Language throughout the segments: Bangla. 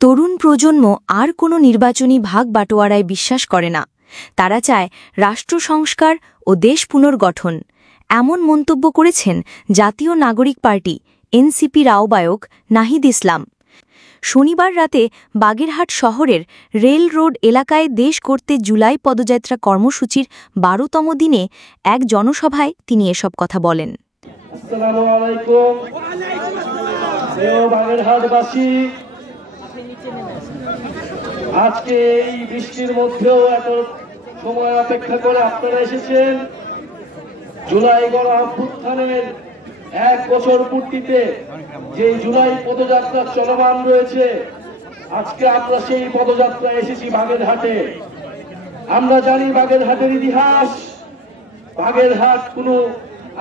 তরুণ প্রজন্ম আর কোনো নির্বাচনী ভাগ বাটোয়ারায় বিশ্বাস করে না। তারা চায় রাষ্ট্র সংস্কার ও দেশ পুনর্গঠন। এমন মন্তব্য করেছেন জাতীয় নাগরিক পার্টি এনসিপির আহ্বায়ক নাহিদ ইসলাম। শনিবার রাতে বাগেরহাট শহরের রেল রোড এলাকায় দেশ গড়তে জুলাই পদযাত্রা কর্মসূচির ১২তম দিনে এক জনসভায় তিনি এসব কথা বলেন। আসসালামু আলাইকুম প্রিয় বাগেরহাটবাসী, আজকে এই বৃষ্টির মধ্যেও এত সময় অপেক্ষা করে আপনারা এসেছেন। জুলাই গণ অভ্যুত্থানের 1 বছর পূর্তিতে যে জুলাই পদযাত্রা চলমান রয়েছে, আজকে আমরা সেই পদযাত্রা এসেছি বাগেরহাটে। আমরা জানি বাগেরহাটের ইতিহাস। বাগেরহাট কোনো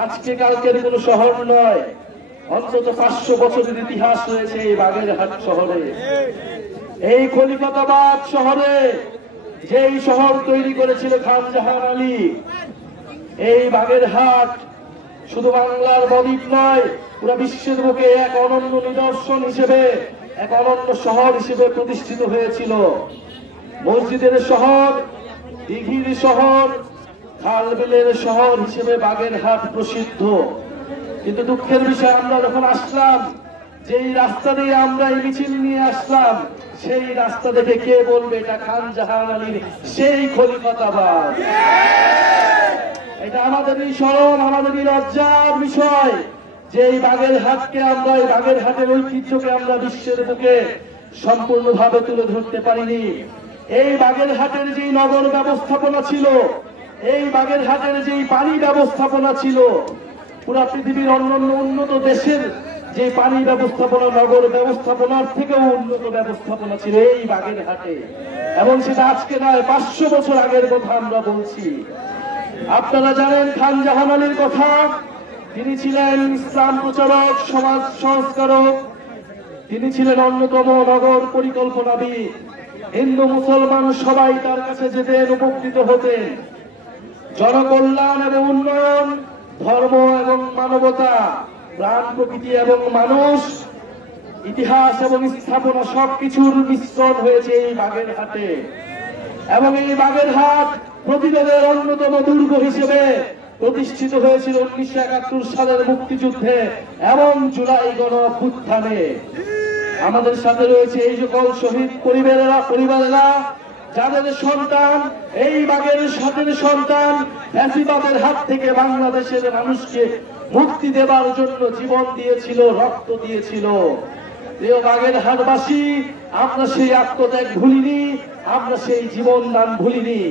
আজকে কালকের কোনো শহর নয়, অন্তত 500 বছরের ইতিহাস রয়েছে এই বাগেরহাট শহরে। এই কলিকাতাবাদ শহরে যেই শহর তৈরি করেছিল খান জাহান আলী, এই বাগেরহাট শুধু বাংলার বদ্বীপ নয়, পুরো বিশ্বের বুকে এক অনন্য নিদর্শন হিসেবে, এক অনন্য শহর হিসেবে প্রতিষ্ঠিত হয়েছিল। মসজিদের শহর, দিঘির শহর, খালবিলের শহর হিসেবে বাগেরহাট প্রসিদ্ধ। কিন্তু দুঃখের বিষয়, আমরা যখন আসলাম, যেই রাস্তা দিয়ে আমরা এই মিছিল নিয়ে আসলাম, সেই রাস্তা দেখে কে বলবে এটা খান জাহান আলীর সেই কলিকাতাবাদ? এটা আমাদেরই শরম, আমাদেরই লজ্জার বিষয় যে এই বাগেরহাটকে আমরা, এই বাগেরহাটের ঐতিহ্যকে আমরা বিশ্বের বুকে সম্পূর্ণভাবে তুলে ধরতে পারিনি। এই বাগেরহাটের যেই নগর ব্যবস্থাপনা ছিল, এই বাগেরহাটের যেই পানি ব্যবস্থাপনা ছিল, পুরা পৃথিবীর অন্যান্য উন্নত দেশের যে পানি ব্যবস্থাপনা, নগর ব্যবস্থাপনার থেকেও উন্নত ব্যবস্থাপনা ছিল এই বাগেরহাটে। এবং সেটা আজকে নয়, 500 বছর আগের কথা আমরা বলছি। আপনারা জানেন খান জাহান আলীর কথা। তিনি ছিলেন ইসলাম প্রচারক, সমাজ সংস্কারক, তিনি ছিলেন অন্যতম নগর পরিকল্পনাবিদ। হিন্দু মুসলমান সবাই তার কাছে যেতেন, উপকৃত হতেন। জনকল্যাণ এবং উন্নয়ন, ধর্ম এবং মানবতা, প্রাণ প্রকৃতি এবং মানুষ, ইতিহাস এবং স্থাপনা সবকিছুর মিশ্রণ হয়েছে এই বাগেরহাটে। এবং এই বাগেরহাট প্রতিরোধের অন্যতম দুর্গ হিসেবে প্রতিষ্ঠিত হয়েছিল 1971 সালের মুক্তিযুদ্ধে এবং জুলাই গণ অভ্যুত্থানে। আমাদের সাথে রয়েছে এই সকল শহীদ পরিবারেরা, যাদের সন্তান, এই বাগেরহাটের সন্তান ফ্যাসিবাদের হাত থেকে বাংলাদেশের মানুষকে মুক্তি দেবার জন্য জীবন দিয়েছিল, রক্ত দিয়েছিল। প্রিয় বাগেরহাটবাসী, আমরা সেই আত্মত্যাগ ভুলিনি, আমরা সেই জীবন দান ভুলিনি।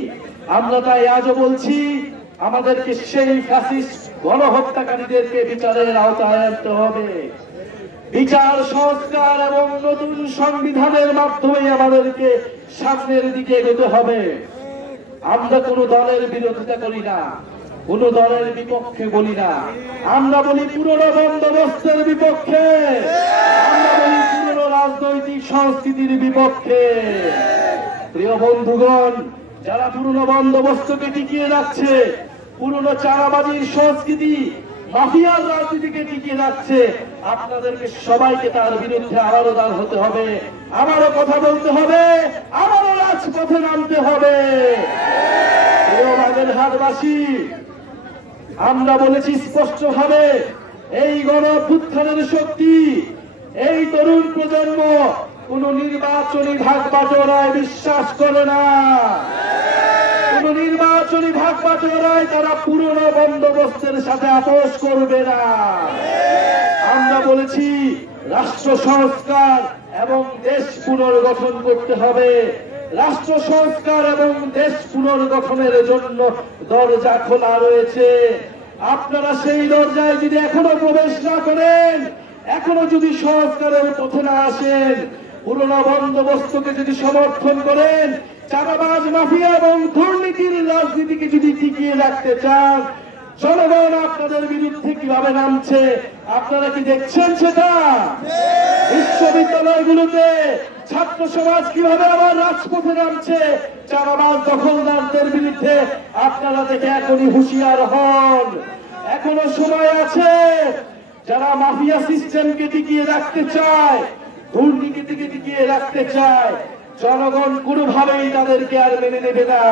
আমরা তাই আজও বলছি, আমাদেরকে সেই ফ্যাসিস্ট গণহত্যাকারীদেরকে বিচারের আওতায় আনতে হবে। বিচার, সংস্কার এবং নতুন সংবিধানের মাধ্যমে আমাদেরকে সামনের দিকে এগোতে হবে। আমরা কোন দলের বিরোধিতা করি না, কোন দলের বিপক্ষে বলি না। আমরা বলি পুরনো বন্দোবস্তের বিপক্ষে, আমরা বলি পুরনো রাজনৈতিক সংস্কৃতির বিপক্ষে। প্রিয় বন্ধুগণ, যারা পুরনো বন্দোবস্তকে টিকিয়ে রাখছে, পুরনো চাঁদাবাজির সংস্কৃতি, মাফিয়ার রাজনীতিকে টিকিয়ে রাখছে, আপনাদেরকে সবাইকে তার বিরুদ্ধে আবারও দাঁড় হতে হবে, আবারও কথা বলতে হবে, আবারও রাজপথে নামতে হবে। প্রিয় বাগেরহাটবাসী, আমরা বলেছি স্পষ্টভাবে, এই গণ অভ্যুত্থানের শক্তি, এই তরুণ প্রজন্ম কোন নির্বাচনী ভাগ বাটোয়ারায় বিশ্বাস করে না। কোন নির্বাচনী ভাগ বাটোয়ারায় তারা পুরনো বন্দোবস্তের সাথে আপোষ করবে না। আমরা বলেছি রাষ্ট্র সংস্কার এবং দেশ পুনর্গঠন করতে হবে। রাষ্ট্র সংস্কার এবং দেশ পুনর্গঠনের জন্য দরজা খোলা রয়েছে। আপনারা সেই দরজায় যদি এখনো প্রবেশ না করেন, এখনো যদি সংস্কারের পথে না আসেন, পুরনো বন্দোবস্তকে যদি সমর্থন করেন, চাঁদাবাজ, মাফিয়া এবং দুর্নীতির রাজনীতিকে যদি টিকিয়ে রাখতে চান, জনগণ আপনাদের বিরুদ্ধে কিভাবে নামছে আপনারা কি দেখছেন? সেটা বিশ্ববিদ্যালয়গুলোতে ছাত্র সমাজ কিভাবে আবার রাজপথে নামছে চাঁদাবাজ দখলদারদের বিরুদ্ধে, আপনারা দেখে এখনই হুঁশিয়ার হন। এখনো সময় আছে। যারা মাফিয়া সিস্টেমকে টিকিয়ে রাখতে চায়, দুর্নীতিকে টিকিয়ে রাখতে চায়, জনগণ কোনোভাবেই তাদেরকে আর মেনে নেবে না।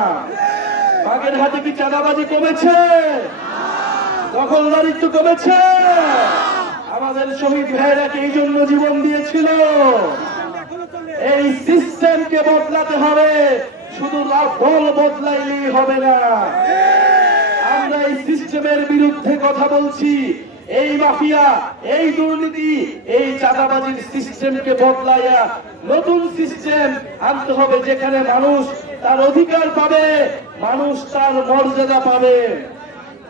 বাগেরহাটে কি চাঁদাবাজি কমেছে? দখলদারিত্ব কমেছে? আমাদের শহীদ ভাইরা কি এই জন্য জীবন দিয়েছিল? এই সিস্টেমকে বদলাতে হবে, শুধু দল বদলাইলেই হবে না। আমরা এই সিস্টেমের বিরুদ্ধে কথা বলছি। এই মাফিয়া, এই দুর্নীতি, এই চাঁদাবাজির সিস্টেমকে বদলাইয়া নতুন সিস্টেম আনতে হবে, যেখানে মানুষ তার অধিকার পাবে, মানুষ তার মর্যাদা পাবে।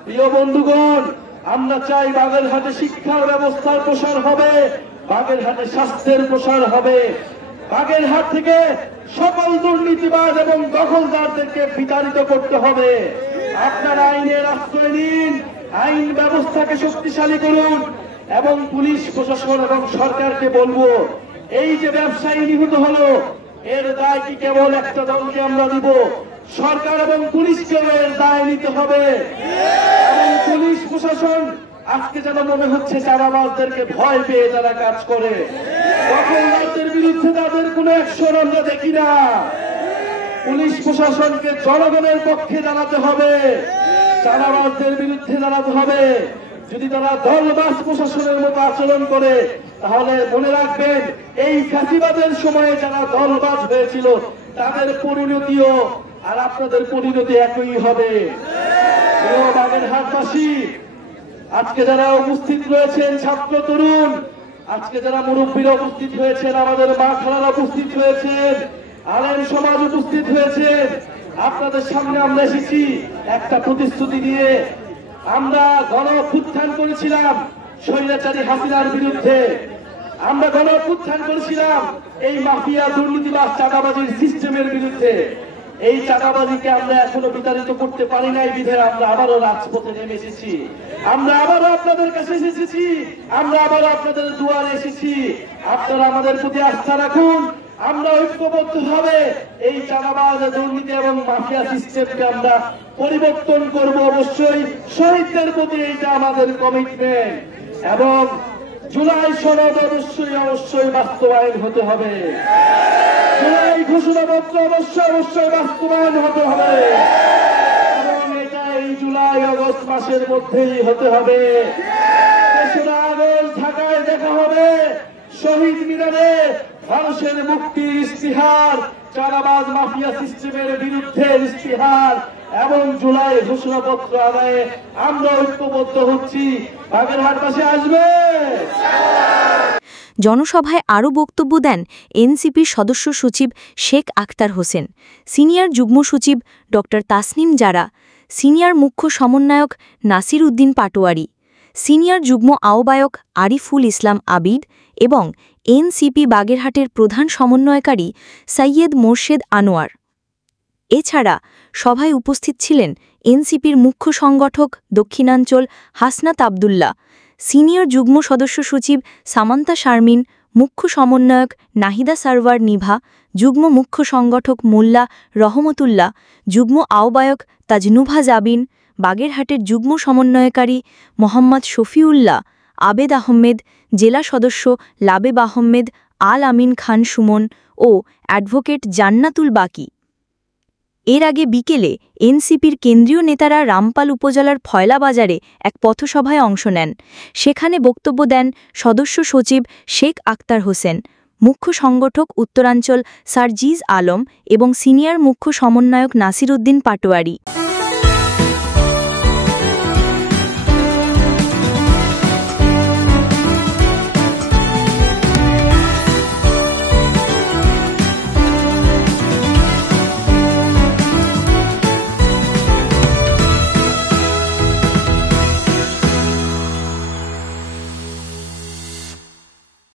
প্রিয় বন্ধুগণ, আমরা চাই বাগেরহাটে শিক্ষার ব্যবস্থার প্রসার হবে, বাগেরহাটে স্বাস্থ্যের প্রসার হবে, বাগেরহাট থেকে সকল দুর্নীতিবাজ এবং দখলদারদেরকে বিতাড়িত করতে হবে। আপনারা আইনের আশ্রয় নিন, আইন ব্যবস্থাকে শক্তিশালী করুন এবং পুলিশ প্রশাসন এবং সরকারকে বলবো, এই যে ব্যবসায়ী নিহত হলো, এর দায় কি কেবল একটা দলকে আমরা দিব? সরকার এবং পুলিশকে এর দায় নিতে হবে। এবং পুলিশ প্রশাসন আজকে যেন মনে হচ্ছে চাঁদাবাজদেরকে ভয় পেয়ে যারা কাজ করে, দখলদারদের বিরুদ্ধে তাদের কোনো অ্যাকশন আমরা দেখি না। পুলিশ প্রশাসনকে জনগণের পক্ষে দাঁড়াতে হবে, চাঁদাবাজদের বিরুদ্ধে দাঁড়াতে হবে। যদি তারা দলবাজ প্রশাসনের মতো আচরণ করে, তাহলে মনে রাখবেন এই ফ্যাসিবাদের সময়ে যারা দলবাজ হয়েছিল তাদের পরিণতিও আর আপনাদের পরিণতি একই হবে। বাগেরহাটবাসী, আজকে যারা উপস্থিত রয়েছেন, ছাত্র তরুণ, আজকে যারা মুরব্বীরা উপস্থিত হয়েছেন, আমাদের মা খালারা উপস্থিত হয়েছেন, আলেম সমাজ উপস্থিত হয়েছেন, আপনাদের সামনে আমরা এসেছি একটা প্রতিশ্রুতি দিয়ে। আমরা গণ অভ্যুত্থান করেছিলাম স্বৈরাচারী হাসিনার বিরুদ্ধে, আমরা গণ অভ্যুত্থান করেছিলাম এই মাফিয়া দুর্নীতিবাজ চাঁদাবাজির সিস্টেমের বিরুদ্ধে। এই চাঁদাবাজিকে আমরা এখনো বিতাড়িত করতে পারি নাই বিধায় আমরা আবারও রাজপথে নেমে এসেছি, আমরা আবারও আপনাদের কাছে এসেছি, আমরা আবারও আপনাদের দুয়ারে এসেছি। আপনারা আমাদের প্রতি আস্থা রাখুন, আমরা ঐক্যবদ্ধভাবে এই চাঁদাবাজ, দুর্নীতি এবং মাফিয়া সিস্টেমকে আমরা পরিবর্তন করব। অবশ্যই শহীদদের প্রতি এইটা আমাদের কমিটমেন্ট, এবং জুলাই সনদ অবশ্যই বাস্তবায়ন হতে হবে, জুলাই ঘোষণাপত্র অবশ্যই বাস্তবায়ন হতে হবে, এবং এটা এই জুলাই আগস্ট মাসের মধ্যেই হতে হবে। ৩রা আগস্ট ঢাকায় দেখা হবে, শহীদ মিনারে মানুষের মুক্তির ইস্তিহার, চাঁদাবাজ মাফিয়া সিস্টেমের বিরুদ্ধে ইস্তিহার, এবং জুলাই ঘোষণাপত্র আদায়ে আমরা ঐক্যবদ্ধ হচ্ছি। বাগেরহাটবাসী আসবে। জনসভায় আরও বক্তব্য দেন এনসিপির সদস্য সচিব শেখ আখতার হোসেন, সিনিয়র যুগ্ম সচিব ড তাসনিম জারা, সিনিয়র মুখ্য সমন্বয়ক নাসির উদ্দিন পাটোয়ারি, সিনিয়র যুগ্ম আহ্বায়ক আরিফুল ইসলাম আবিদ এবং এনসিপি বাগেরহাটের প্রধান সমন্বয়কারী সৈয়দ মোর্শেদ আনোয়ার। এছাড়া সভায় উপস্থিত ছিলেন এনসিপির মুখ্য সংগঠক দক্ষিণাঞ্চল হাসনাত আবদুল্লাহ, সিনিয়র যুগ্ম সদস্য সচিব সামান্তা শারমিন, মুখ্য সমন্বয়ক নাহিদা সারওয়ার নিভা, যুগ্ম মুখ্য সংগঠক মোল্লা রহমতুল্লাহ, যুগ্ম আহ্বায়ক তাজনুভা জাবিন, বাগেরহাটের যুগ্ম সমন্বয়কারী মোহাম্মদ শফিউল্লাহ, আবেদ আহমেদ, জেলা সদস্য লাবেব আহমেদ, আল আমিন খান সুমন ও অ্যাডভোকেট জান্নাতুল বাকি। এর আগে বিকেলে এনসিপির কেন্দ্রীয় নেতারা রামপাল উপজেলার ফয়লা বাজারে এক পথসভায় অংশ নেন। সেখানে বক্তব্য দেন সদস্য সচিব শেখ আখতার হোসেন, মুখ্য সংগঠক উত্তরাঞ্চল সারজিজ আলম এবং সিনিয়র মুখ্য সমন্বয়ক নাসির উদ্দিন পাটোয়ারি।